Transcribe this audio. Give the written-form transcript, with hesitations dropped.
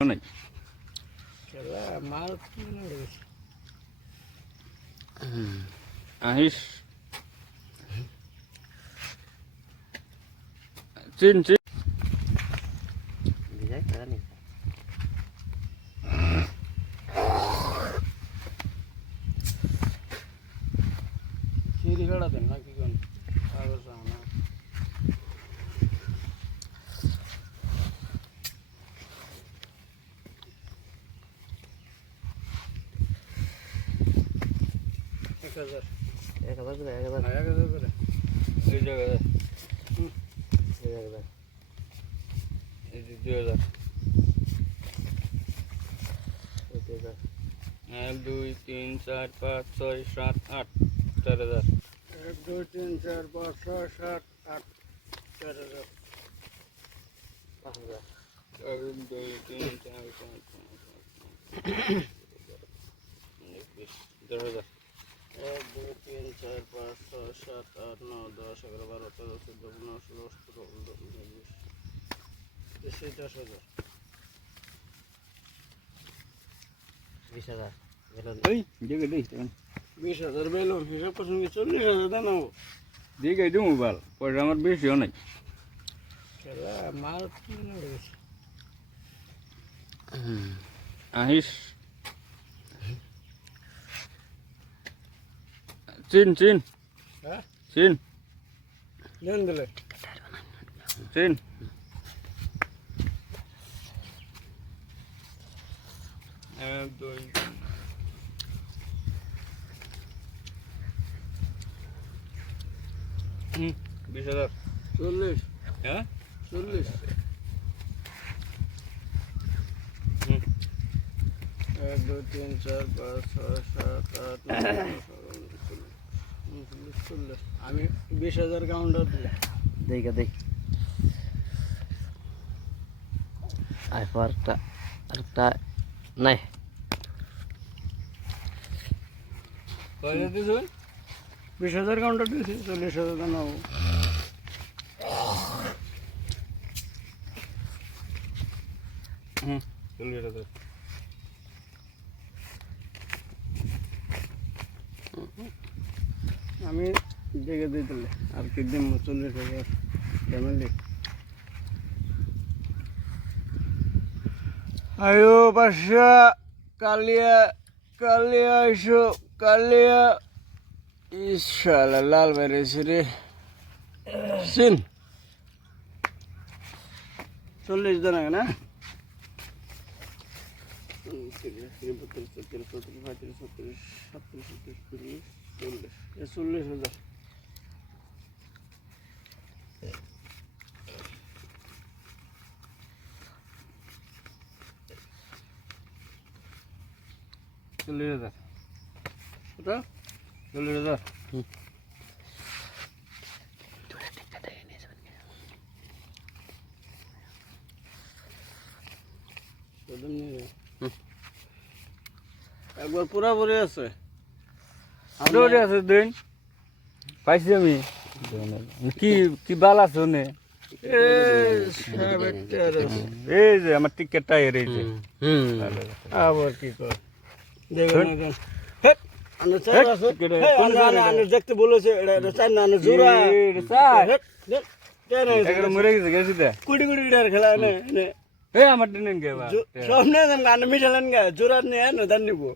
নাই আহিস চিন চিন সিঁড়ি কাটা দেন না কি কোন কাগজ না 1000 করে 1000 করে এই জায়গায় এই যে 2000 1 2 3 4 5 6 7 8 4000 1 2 3 4 5 6 7 8 4000 5000 1 2 3 4 5 10,000 1 2 3 4 5 6 7 8 9 10 11 12 13 14 15 16 17 18 19 20 10,000 এই জায়গা দেই 20,000 বেলুন হিসাব করছেন কি 40,000 দাম নাও দিকে দিও মোবাইল পয়সা আমার বেশিও নাই খেলা মাল কি নড়েছে আহিস চিন চিন হ্যাঁ চিন দেন দিলে চিন এক দুই 20,000 40 হ্যাঁ 40 1 2 3 4 5 6 7 8 9 10 আমি 20,000 কাউন্টার দিলাম দেখা দেখ আরেকটা নাই পয়সা দিছো 20,000 কাউন্টার দিয়েছি 40,000 দাম নাও হুম 40,000 আমি দেখে দিয়ে দিলে আর কি দিন 40,000 ফ্যামিলি আয়ো বাসা কালিয়া কালিয়া এসো কালিয়া ইশালা লাল বেড়েছে রে সিন 40 জন না 40,000 40,000 ওটা 40,000 একবার পুরাপুরি আছে দৌড়ে আছে দিন পাইছি আমি কি কি বাল আছে নে এই যে আমার টিকেটটা এর এই যে আবার কি কর দেখেন দেখতে বলেছে জোড়া মরে গেছে গেছি কুড়ি কুড়ি খেলা এই আমার টেনেন গে সব নেই মিঠালেন গা জোড়া নিয়ে দান নিবো